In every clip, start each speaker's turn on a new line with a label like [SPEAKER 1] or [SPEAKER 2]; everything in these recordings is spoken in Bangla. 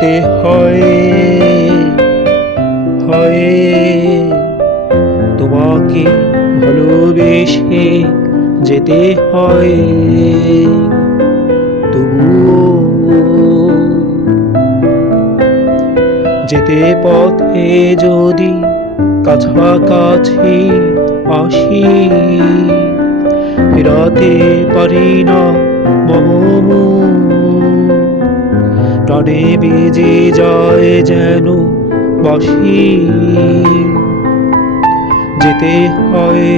[SPEAKER 1] যেতে হয় হয়। তোমাকে ভালোবেসে যেতে হয়। তবুও যেতে পথে যদি কাছাকাছি আসি, ফেরাতে পারি না মম প্রাণে বেজে যায় যেন বাসি যেতে হয়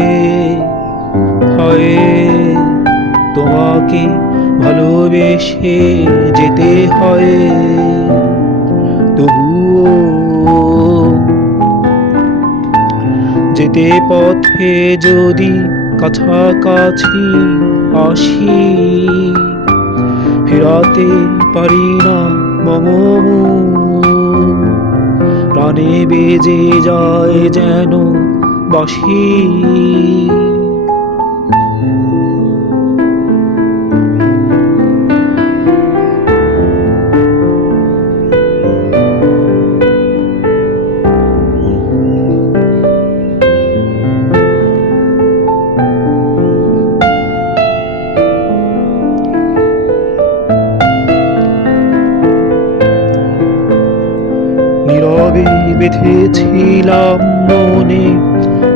[SPEAKER 1] তোমাকে ভালোবেসে যেতে হয়। তবুও যেতে পথে যদি কাছাকাছি আসি, ফেরাতে পারি না মম প্রাণে বেজে যায় যেন বাসি। বেঁধেছিলাম মনে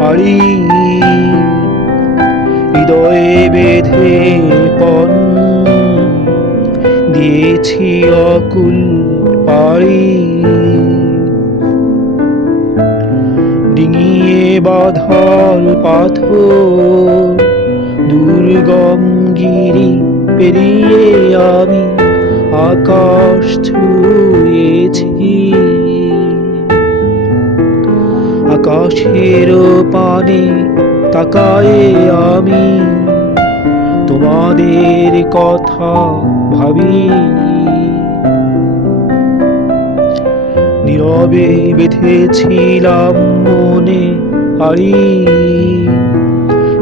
[SPEAKER 1] আড়ি। হৃদয়ে বেঁধে পণ দিয়েছি অকুল পাড়ি। ডিঙিয়ে বাধার পাথর, দুর্গম গিরি পেরিয়ে আমি আকাশ ছুঁয়েছি। আকাশের পানে তাকায়ে আমি তোমাদের কথা ভাবি। নীরবে বেঁধেছিলাম মনে আড়ি,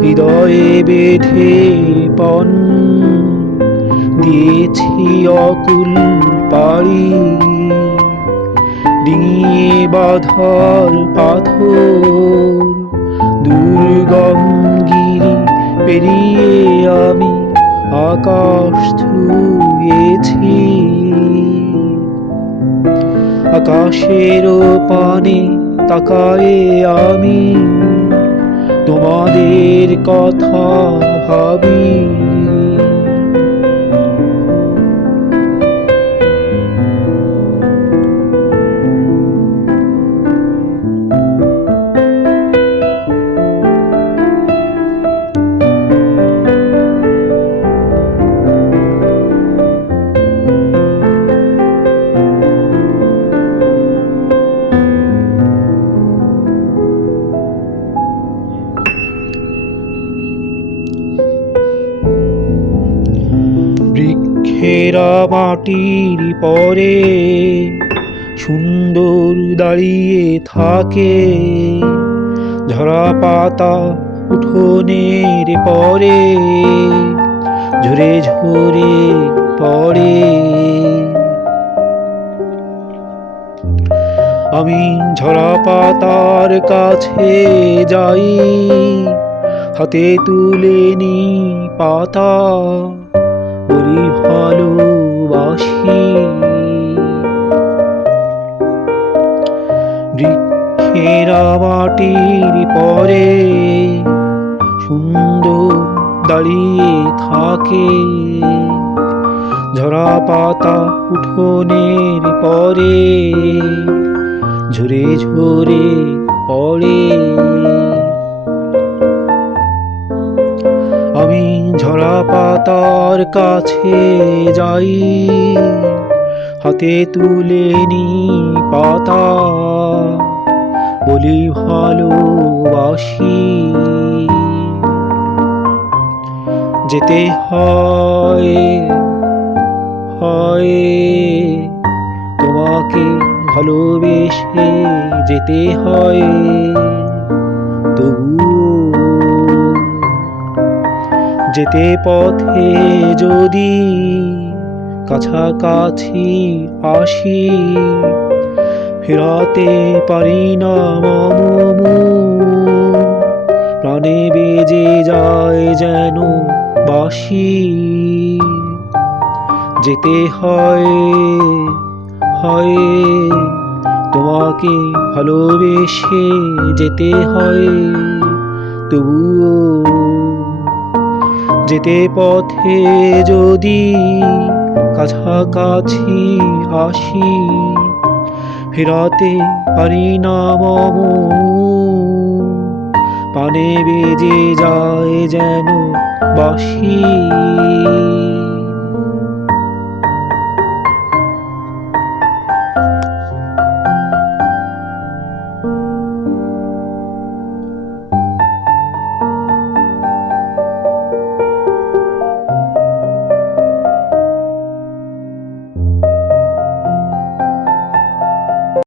[SPEAKER 1] হৃদয়ে বেঁধে পণ দিয়েছি অকুল পাড়ি। ডিঙিয়ে বাধার পাথর দুর্গম গিরি পেরিয়ে আমি আকাশ ছুঁয়েছি। আকাশের পানে তাকায়ে আমি তোমাদের কথা ভাবি। বৃক্ষেরা মাটির পরে সুন্দর দাঁড়িয়ে থাকে। ঝরা পাতা উঠোনের পরে ঝরে ঝরে পড়ে। আমি ঝরা পাতার কাছে যাই, হাতে তুলে নি পাতা। বলি ভালোবাসি বৃক্ষেরা মাটির পরে সুন্দর দাঁড়িয়ে থাকে। ঝরা পাতা উঠোনের পরে ঝরে ঝরে পড়ে। ঝরা পাতার কাছে যাই। হাতে তুলে নি পাতা, বলি ভালোবাসি। যেতে হয় হয়, তোমাকে ভালোবেসে যেতে হয়। যেতে পথে যদি কাছাকাছি আসি, ফেরাতে পারি না মম প্রাণে বেজে যায় যেন বাসি যেতে হয় হয়, তোমাকে ভালোবেসে যেতে হয়, তবুও যেতে পথে যদি কাছাকাছি আসি ফেরাতে পারি না মম। পানে বেজে যায় যেন বাসি